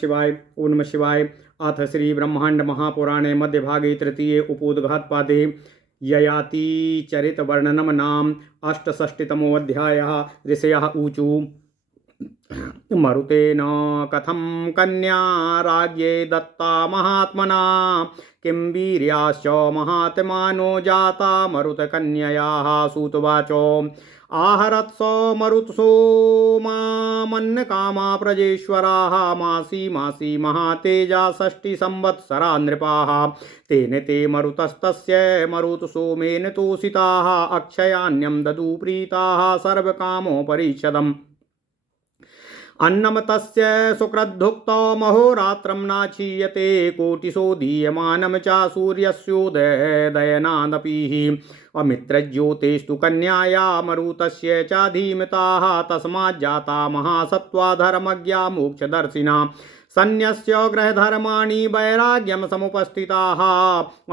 शिवाय। ओम नमः शिवाय। अथ श्री ब्रह्मांड महापुराणे मध्यभागे तृतीये उपोद्घातपादे ययाति चरित वर्णनम नाम अष्टषष्टितमोऽध्यायः। ऋषयः ऊचु मरुतेन कथं कन्या राज्ञे दत्ता महात्मना किं वीर्याश्च महात्मानो जाता मरुतकन्ययाः। सूतवाचो आहरत्स मरुत्सो मामन्नकामा प्रजेश्वराः मासी मासी महातेजा षष्टिसंवत्सरा नृपाः तेन ते मरुतस्तस्य मरुत्सोमेन तोषिताः अक्षयान्यं ददु प्रीताः सर्वकामोपरिषदम् अन्नम तस्य सुकृद्भुक्तो महोरात्रं नाक्षीयते कोटिशो दीयमानं च सूर्यस्योदयनादपि अमित्रज्योतिस्तु कन्याया मरुतस्य च धीमताः तस्माज्जाता महासत्त्वा धर्मज्ञा मोक्षदर्शिना सन्न्यस्य गृहधर्माणि वैराग्यं समुपस्थिताः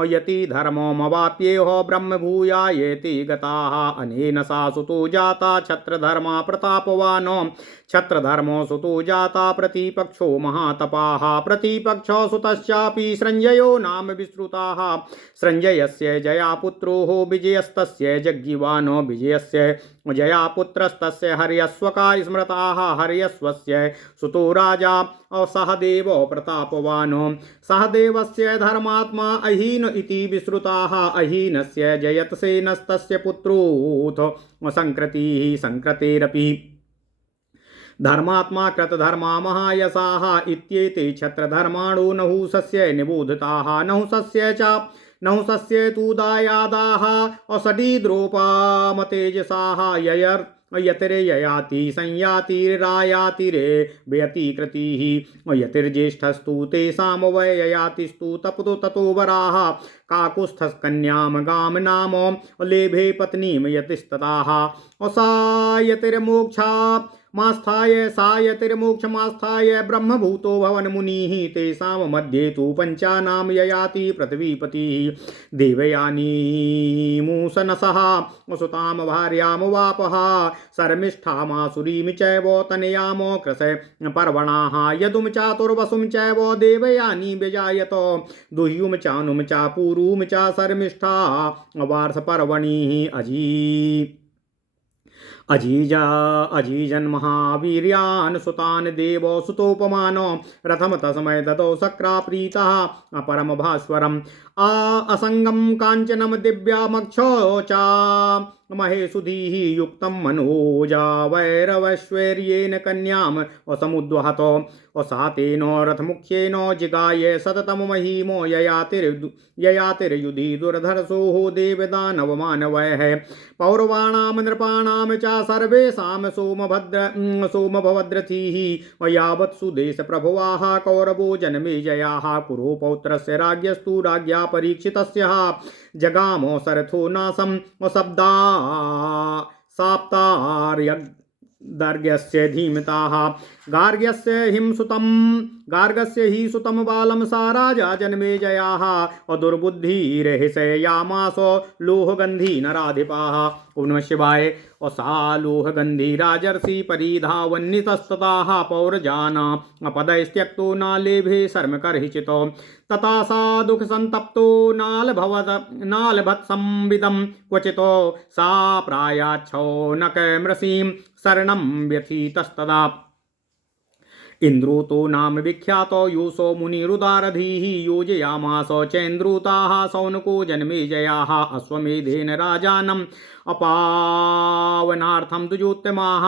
यति धर्ममवाप्येह ब्रह्मभूयायेति गताः अनेन सा सुतो जाता क्षत्रधर्मा प्रतापवान् क्षत्रधर्मो सुतो जाता प्रतिपक्षो महातपाः प्रतिपक्षो सुतश्चापि सृञ्जयो नाम विश्रुताः सृञ्जयस्य जयापुत्रो विजयस्तस्य जग्गीवान् विजयस्य जयापुत्रस्तस्य हर्यश्वका स्मृताः हर्यश्वस्य सुतो राजा सहदेवो प्रतापवान् सहदेवस्य धर्मात्मा अहीन इति विश्रुताः अहीनस्य जयतसेनस्तस्य पुत्रोऽथ संक्रतिः संक्रतेरपि धर्मात्मा कृतधर्मा महायशाः इत्येते क्षत्रधर्माणो नहुषस्य निबोधिताः नहुषस्य तु दायादाः असडीद्रोपामतेजसाः यतिर्ययाति संयातिरायातिरे व्यतिकृतिः यतिर्ज्येष्ठस्तु तेषां वै ययातिस्तु तपतो ततो वराः काकुत्स्थकन्यां गां नाम लेभे पत्नीं यतिस्तताः सा यतिर्मोक्षमास्थाय ब्रह्मभूतो भवन मुनिः तेषां मध्ये तु पञ्चानां ययाति पृथिवीपतिः देवयानी मूसनसः सुतां भार्यां वापः शर्मिष्ठामासुरीं चैव तनयाम कृश पर्वणाः यदुं चातुर्वसुं चैव देवयानी व्यजायत दुह्युं चानुं च पूरुं च शर्मिष्ठा वार्षपर्वणिः अजीजन् महावीर्यान् सुतान् देवो सुतोपमान रथम तस्मै ददौ सक्रा प्रीतः परम भास्वरम् असंगं काञ्चनं दिव्यामक्षो च महेशुधिः युक्तं मनोजा वैरवैश्वर्येण कन्याम् असमुद्वहतो असातेन रथमुख्येन जिगाये सततं महिमो ययातिर्युधि दुर्धर्षोः देवदानवमानवैः पौरवाणां नृपाणां च सर्वेषां सोमभद्रथिः यावत् सुदेशप्रभुवाः कौरवो जन्मेजयाः कुरुपौत्रस्य राज्ञस्तु राज्ञा परीक्षितस्य जगामो सरथो नासं शब्दा साप्तार्यगस्य धीमताः गार्गस्य हि सुतं बालं सा राजा जन्मेजयाः अदुर्बुद्धिर्हिषयामास लोहगन्धी नराधिपाः। ओम नमः शिवाय। सा लोहगन्धी राजर्षि परिधावन्नितस्तताः पौरजाना पदैस्त्यक्तो न लेभे शर्मकर्हिचितो तथा सा दुःखसन्तप्तो नालभत्संविदं क्वचितो सा प्रायाच्छो नकमृषीं शरणं व्यथितस्तदा इंद्रो तो नाम विख्यातो यूसो मुनिरुदारधीः योजयामास चेन्द्रूताः सौनको जन्मेजयाः अश्वमेधेन राजानम् अपावनार्थं दुजोत्तमाः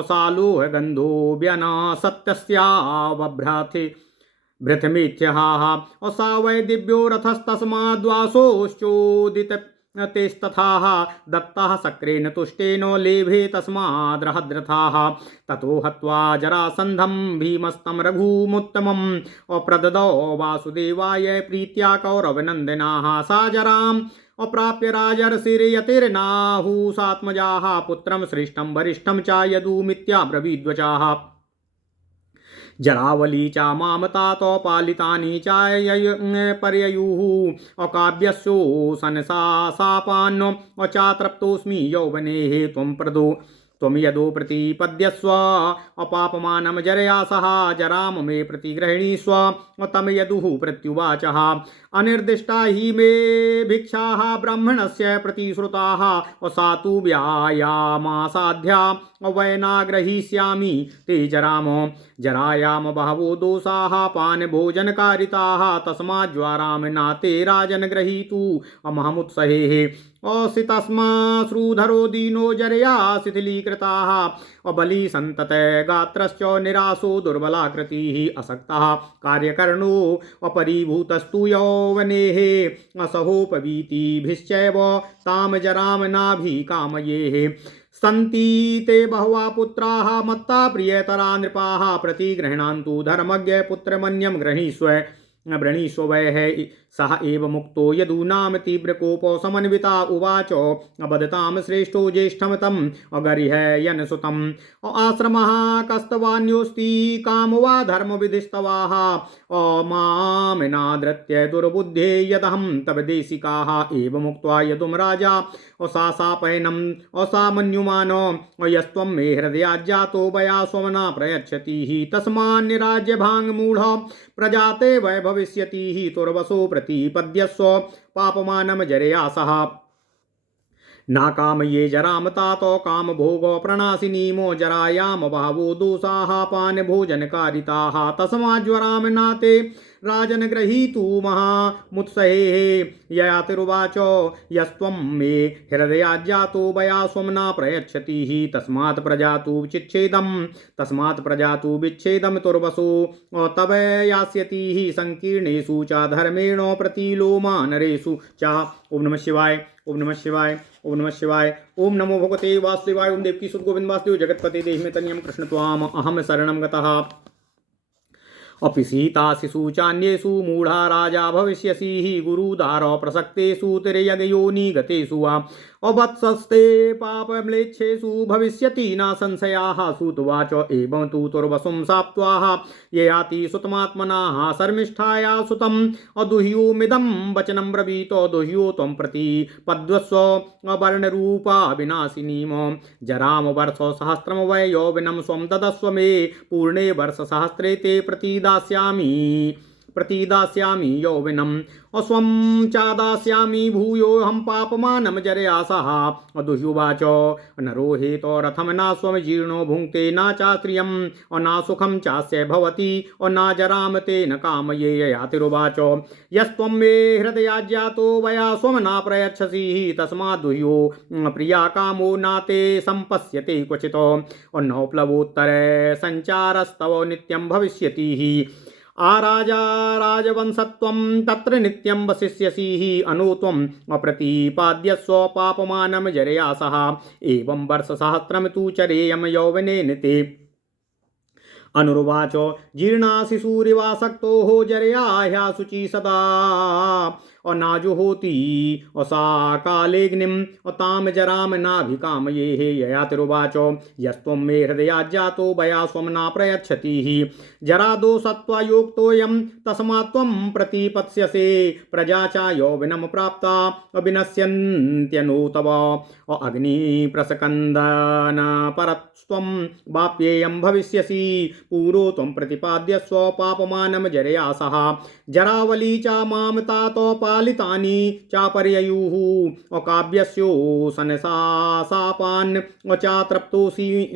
असालोहगन्धो व्यन सत्यस्यावभ्रथिभृतमेथ्यः असा वै दिव्यो रथस्तस्माद्वासोश्चोदित तेस्तथाः दत्ताः सक्रेण तुष्टेन लेभे तस्माद्रहद्रथाः ततो हत्वा जरासन्धं भीमस्तं रघुमुत्तमम् अप्रददौ वासुदेवाय प्रीत्या कौरवनन्दनाः सा जराम् अप्राप्य राजर्षिर्यतिर्नाहुसात्मजाः पुत्रं श्रेष्ठं वरिष्ठं च यदुमित्याब्रवीद्वचाः जरावली च मामतातो पालितानि च पर्ययुः अकाव्यस्यो सनसा सापान्नो अचातृप्तोऽस्मि यौवनेः त्वं त्वं यदो प्रतिपद्यस्व अपापमानं जरया सह जराम मे प्रतिगृह्णीष्व तं यदुः प्रत्युवाचः अनिर्दिष्टा हि मे भिक्षाः ब्राह्मणस्य प्रतिश्रुताः सा तु व्यायामासाध्या वैनाग्रहीष्यामि ते जरायाम बहवो दोषाः पानभोजनकारिताः तस्माज्ज्वारां नाते राजन् ग्रहीतु अमहमुत्सहेः असितस्माश्रुधरो दीनो जरया शिथिलीकृताः अबली सन्तते गात्रश्च निरासो दुर्बलाकृतिः असक्तः कार्यकर्णो अपरिभूतस्तु यौवनेः असहोपवीतिभिश्चैव तां जरां नाभिकामयेः सन्ति ते बहवः पुत्राः मत्ता प्रियतरा नृपाः प्रतिगृह्णान्तु धर्मज्ञ पुत्रमन्यं वृणीष्व वै सह एव मुक्तो यदूनां तीव्रकोपो समन्विता उवाच अबदतां श्रेष्ठो ज्येष्ठं तम् अगरिहयन् सुतम् आश्रमः कस्तवान्योऽस्ति कामो वा धर्मविधिस्तवाः मामिनादृत्य दुर्बुद्धे यदहं तव देशिकाः एव मुक्त्वा यदुं राजा असासापयनम् असामन्युमानो यस्त्वं मे हृदयाज्जातो वया स्वमना प्रयच्छति तस्मान्निराज्यभाङ्मूढ प्रजाते वै भविष्यति तुर्वसो प्रतिपद्यस्व पापमानं जरया सह नाकामये जराम तातो काम भोगो प्रणाशिनीमो जरायाम बहवो दोषाः पान भोजनकारिताः तस्माज्ज्वराम नाते राजन् ग्रहीतु महामुत्सहेः ययातिरुवाच यस्त्वं मे हृदयाज्जातो वया स्वमना प्रयच्छति तस्मात् प्रजातु विच्छेदं तुर्वसो तव यास्यति संकीर्णेषु च धर्मेण प्रतिलोमा नरेषु च। ओम नमः शिवाय, ओम नमः शिवाय, ओम नमः शिवाय। ओम नमो भगवते वासुदेवाय। ओम देवकी सुत गोविंद वासुदेव जगत्पते देहि मे तन्यं कृष्ण त्वाम अहम शरणं गतः। अपि सीता शिशु चान्येषु मूढ़ा राजा भविष्यसि गुरुदार प्रसक्तेषु तिर्यगयोनि गतेषु वा अवत्सस्ते पापम्लेच्छेषु भविष्यति न संशयाः। सुतवाच एवं तु तुर्वसुं साप्त्वाः ययाति सुतमात्मनाः शर्मिष्ठाया सुतम् अदुह्योमिदं वचनं ब्रवीत दुह्यो त्वं प्रतिपद्यस्व वर्णरूपा विनाशिनीम् जराम वर्षसहस्रं वै यौवनं स्वं ददस्व मे पूर्णे वर्षसहस्रे ते प्रतिदास्यामि यौवनम् अस्वं चादास्यामि भूयोऽहं पापमानं जरया सह। दुह्युवाच नरो हेतो रथं न स्वं जीर्णो भुङ्क्ते न चास्त्रियं न सुखं चास्य भवति न जराम ते न कामये। ययातिरुवाच यस्त्वं मे हृदयाज्जातो वया स्वं न प्रयच्छसि तस्माद्दुह्यो प्रिया कामो न ते सम्पश्यते क्वचित् नौप्लवोत्तरे सञ्चारस्तव नित्यं भविष्यति आराजा राजवंशत्वं तत्र नित्यं वसिष्यसि अनु त्वम् अप्रतिपाद्यस्व पापमानं जरया सह एवं वर्षसहस्रं तु चरेयं यौवनेन ते। अनुरुवाच जीर्णा शिशुरिवासक्तो जरया ह्याशुचि सदा अनाजुहोति असा कालेऽग्निम् तां जराम नाभिकामयेः। ययातिरुवाच यस्त्वं मे हृदयाज्जातो वया स्वं न प्रयच्छति जरादोषत्वायोक्तोऽयं तस्मात् त्वं प्रतिपत्स्यसे प्रजा च यौवनं प्राप्ता अविनश्यन्त्यनु तव अग्निप्रसकन्दन परस्त्वं वाप्येयं भविष्यसि पूरो त्वं प्रतिपाद्यस्व पापमानं जरया सह। जरावली च मां तातो पालितानि चापर्ययुः अकाव्यस्योशनसापान्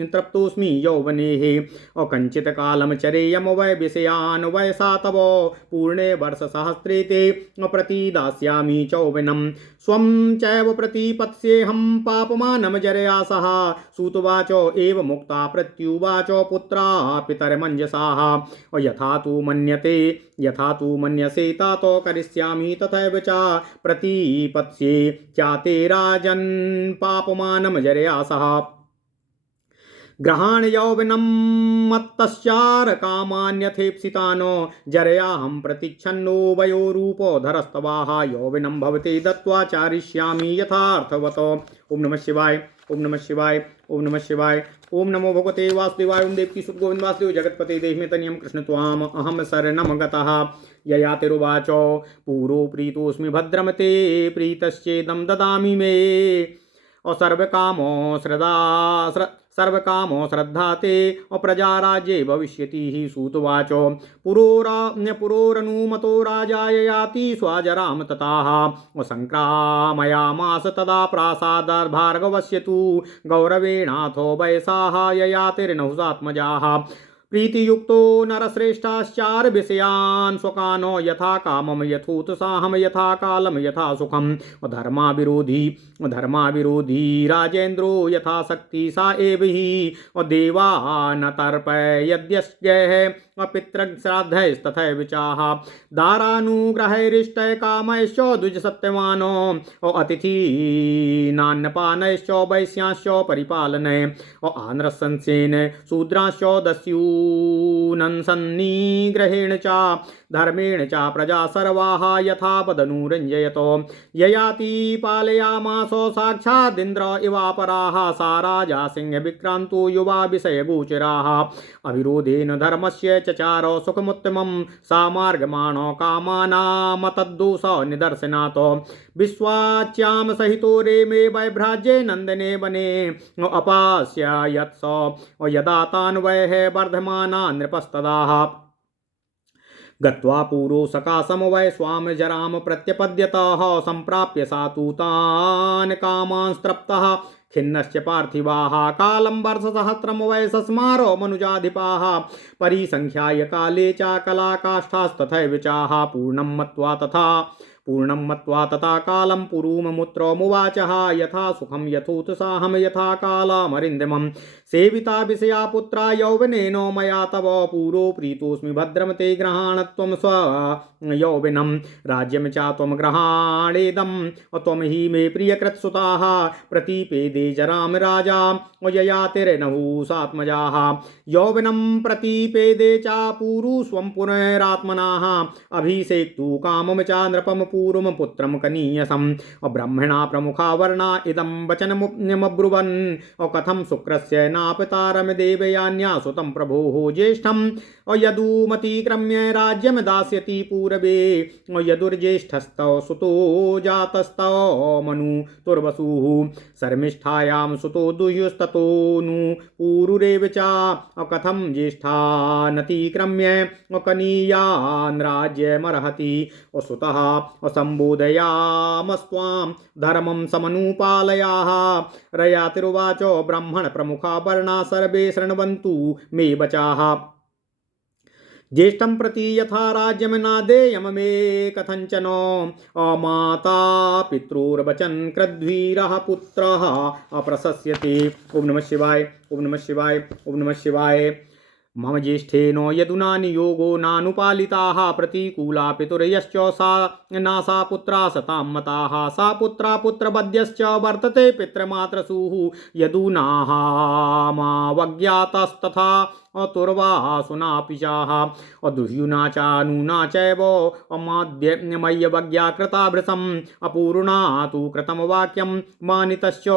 तृप्तोऽस्मि यौवनेः अकञ्चित् कालं चरेयं वै विषयान् वयसा तव पूर्णे वर्षसहस्रे ते प्रतिदास्यामि चौवनं स्वं चैव प्रतिपत्स्येऽहं पापमानं जरया सह। सूतवाच एव मुक्ता प्रत्युवाच पुत्रा पितर्मञ्जसाः यथा तु मन्यसे तातो करिष्यामि तथैव च प्रतिपत्स्ये चाते राजन् पापमानं जरया सह। ग्रहाण यौवनं मत्तश्चार कामान्यथेप्सितानो जरयाहं प्रतिच्छन्नो वयोरूपो धरस्तवाः यौवनं भवते दत्त्वा चारिष्यामि यथार्थवत्। ओम नमः शिवाय, ओम नमः शिवाय, ओम नमः शिवाय। ओम नमो भगवते वासुदेवाय। ओम देवकी सुत गोविंद वासुदेव जगत्पते देहि मे तन्यं कृष्ण त्वाम अहम शरणं गतः। ययातिरुवाच पूरो प्रीतोऽस्मि भद्रं ते प्रीतश्चेदं ददामि मे सर्वकामो सर्वकामो श्रद्धा ते प्रजा राज्ये भविष्यति। सूतवाच पुरोरनुमतो राजा ययाति स्वाजराम तताः संक्रामयामास तदा प्रासादात् भार्गवस्य तु गौरवेणाथो वयसाः ययातिर्नहुषात्मजाः। प्रीतियुक्तो नरश्रेष्ठाश्चार विषयान् स्वकानो यथा कामं यथोत्साहं यथा कालं यथा सुखं। धर्माविरोधी राजेन्द्रो यथा शक्ति सा एव हि देवा न तर्पयद्यस्यैः पितृश्राद्धैस्तथैव चाह। दारानुग्रहैरिष्ट कामैश्च द्विजसत्यमानो अतिथीनान्नपानैश्च वैश्यांश्च परिपालने आन्द्रशंसेन शूद्रांश्च दस्यूनंसन्निग्रहेण च धर्मेण च प्रजा सर्वाः यथा पदनुरञ्जयतो। ययाति पालयामासो साक्षादिन्द्र इवापराः सा राजा सिंहविक्रान्तो युवा विषयगोचराः। अविरोधेन धर्मस्य चचारो सुखमुत्तमं सा मार्गमाणो कामानामतद्दोष निदर्शनातो। विश्वाच्यां सहितो रेमे वैभ्राज्ये नन्दने वने अपास्य यत्स यदा तान् वयः वर्धमाना नृपस्तदाः। गत्वा पुरो सकाशं वै स्वाम जराम प्रत्यपद्यतः सम्प्राप्य सा तु तान् कामांस्तृप्तः खिन्नश्च पार्थिवाः। कालं वर्षसहस्रं वै सस्मारो मनुजाधिपाः परिसंख्याय काले च कलाकाष्ठास्तथैव चाह। पूर्णं मत्वा तथा कालं पुरूममुत्रमुवाचः यथा सुखं यथोत्साहं यथा कालमरिन्दमं सेविता विषया पुत्रा यौवनेनो मया तव पूरो प्रीतोऽस्मि भद्रं ते गृहाणत्वं स्वयौवनं राज्यं च त्वं गृहाणेदं त्वं हि मे प्रियकृत्सुताः प्रतिपेदे जराम राजा ययातिर्नहुषात्मजाः। यौवनं प्रतिपेदे च पूरु स्वं पुनरात्मनाः अभिषेक्तु कामं च नृपं पूर्वं पुत्रं कनीयसं। ब्रह्मणा प्रमुखा वर्णा इदं वचनमब्रुवन् कथं शुक्रस्य नापतारं देवयान्या सुतं प्रभोः ज्येष्ठं यदुमतिक्रम्य राज्यं दास्यति पूर्वे यदुर्ज्येष्ठस्तौ सुतो जातस्तौ मनु तुर्वसुः शर्मिष्ठायां सुतो दुह्युस्ततोनु पूरुरेव च कथं ज्येष्ठानतिक्रम्य कनीयान् राज्यमर्हति सुतः संबोधयामस्त्वां धर्मं समनुपालयाः। रयातिरुवाच ब्राह्मण प्रमुखा वर्णा सर्वे शृण्वन्तु मे वचाः। ज्येष्ठं प्रति यथा राज्यं नादेयं मे कथञ्चन माता पितृर्वचन् कृद्वीरः पुत्रः अप्रशस्यते। ओम नमः शिवाय ओम नमः शिवाय ओम नमः शिवाय। मम ज्येष्ठेन यदुना नियोगो नानुपालिताः प्रतिकूला पितुर्यश्च सा नासा पुत्रा सतां मताः। सा पुत्रा पुत्रवद्यश्च वर्तते पितृमातृसुः यदुनाहामावज्ञातस्तथा तुर्वासुनापि चाह। दुह्युना चानुना चैव अमाद्यमय्यवज्ञा कृता भृशम् अपूर्णा तु कृतं वाक्यं मानितश्च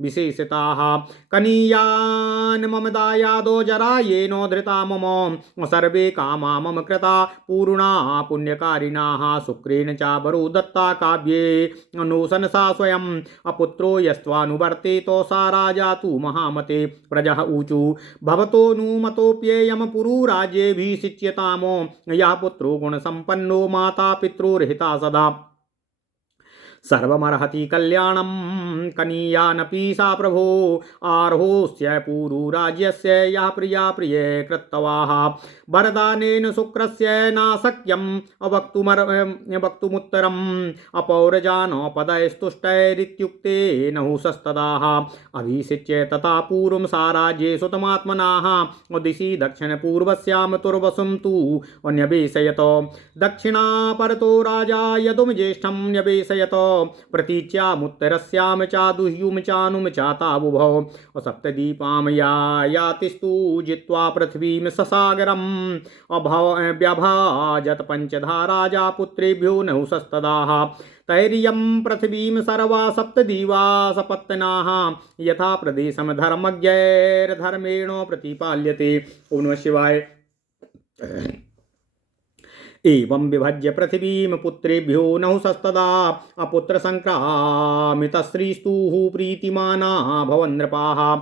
विशेषताः। कनीयान् मम दायादो जरायेनो धृता मम सर्वे कामा मम कृता पूर्णा पुण्यकारिणाः। शुक्रेण चावरो दत्ता काव्ये नोसन सा स्वयं अपुत्रो यस्त्वानुवर्तेतो सा राजा तु महामते। प्रजः ऊचु भवतोऽनुमतोऽप्येयं पुरु राज्येऽभिषिच्यतामो यः पुत्रो गुणसम्पन्नो माता पितृर्हिता सदा। सर्वमर्हति कल्याणं कनीयानपि सा प्रभो आर्होस्य पुरुराज्यस्य यः प्रिया प्रिये कृत्तवाः। वरदानेन शुक्रस्य नाशक्यं वक्तुमुत्तरम् अपौरजानपदैस्तुष्टैरित्युक्ते नहुषस्तदाः। अभिषिच्य तथा पूर्वं सा राज्ये सुतमात्मनाः दिशि दक्षिणपूर्वस्यां तुर्वसुं तु न्यवेशयत। दक्षिणापरतो राजा यदुं ज्येष्ठं न्यवेशयत प्रतीच्यामुत्तरस्यां च दुह्युं चानुं चातावुभौ। सप्तदीपां यातिस्तु जित्वा पृथ्वीं ससागरम् व्यभाजत पंचधा राजा पुत्रेभ्यो नहुषस्तदाः। तैर्यं पृथ्वीं सर्वा सप्तदीवा सपत्नाः यथा प्रदेशं धर्मज्ञैर्धर्मेण प्रतिपाल्यते। ओम नमः शिवाय। एवं विभज्य पृथिवीं पुत्रेभ्यो नहुषस्तदा अपुत्रसंक्रामितस्त्रीस्तुः प्रीतिमाना भवन् नृपाः।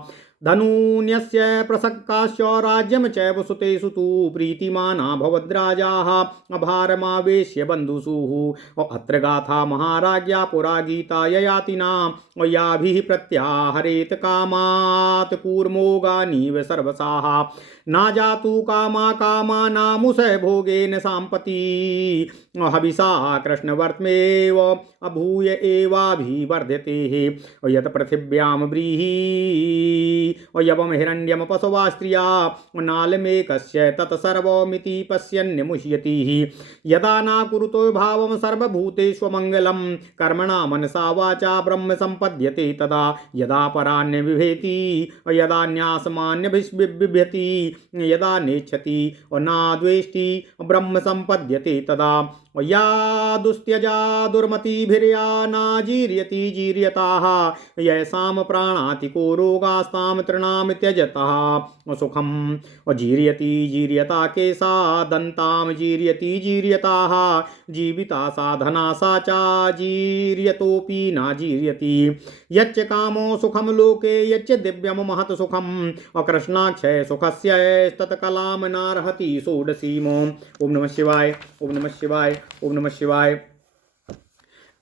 धनून्यस्य प्रसक्काश्च राज्यं चैव सुतेषु तु प्रीतिमाना भवद्राजाः भारमावेश्य बन्धुषु। अत्र गाथा महाराज्ञा पुरा गीता ययातिना याभिः प्रत्याहरेत कामात् कूर्मोगानीव सर्वसाः। ना जातु कामा कामा नामुस भोगेन साम्पति हविषा कृष्णवर्त्मेव अभूय एवाभिवर्ध्यते। यत् पृथिव्यां व्रीहि यवं हिरण्यं पशवा स्त्रिया नालमेकस्य तत्सर्वमिति पश्यन्मुह्यति। यदा न कुरुतो भावं सर्वभूतेष्वमङ्गलं कर्मणा मनसा वाचा ब्रह्म सम्पद्यते तदा। यदा परान्य विभेति यदा न्यासमान्यभिबिभ्यति यदा नेच्छति नाद्वेष्टि ब्रह्म सम्पद्यते तदा। या दुस्त्यजा दुर्मतिभिर्या नाजीर्यति जीर्यताः यैषां प्राणातिको रोगास्तां तृणां त्यजतः। सुखं जीर्यति जीर्यता केशा दन्तां जीर्यति जीर्यताः जीविता साधना सा चा जीर्यतोऽपि न जीर्यति। यच्च कामो सुखं लोके यच्च दिव्यं महत् सुखम् अकृष्णाक्षय सुखस्य तत्कलां नार्हति षोडशीमो। ओम नमः शिवाय ओम नमः शिवाय ओम नमः शिवाय।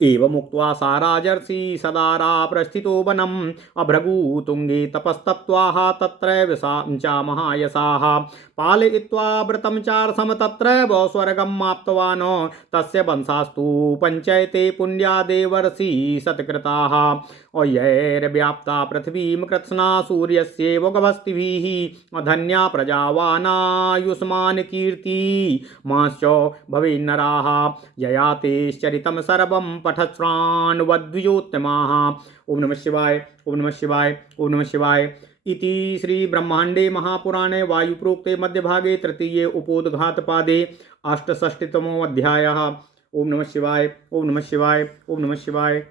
एवमुक्त्वा सा राजर्षि सदारा प्रस्थितो वनम् अभ्रगुतुङ्गे तपस्तप्त्वाः तत्रैव सा महायशाः। पालयित्वा व्रतं चार्षं तत्रैव स्वर्गमाप्तवान् तस्य वंशास्तु पञ्चैते पुण्या देवर्षि सत्कृताः। यैर्व्याप्ता पृथिवीं कृत्स्ना सूर्यस्येव गभस्तिभिः धन्या प्रजावानायुष्मान् कीर्तिमांश्च भवेन्नराः। यया तेश्चरितं सर्वं पठश्रान्वद्विजोत्तमाः। ओम नमः शिवाय ओम नमः शिवाय ओम नमः शिवाय। इति श्री ब्रह्मांडे महापुराणे वायुप्रोक्ते मध्यभागे तृतीये उपोद्घातपादे 68तमो अध्यायः। ओम नमः शिवाय ओम नमः शिवाय ओम नमः शिवाय।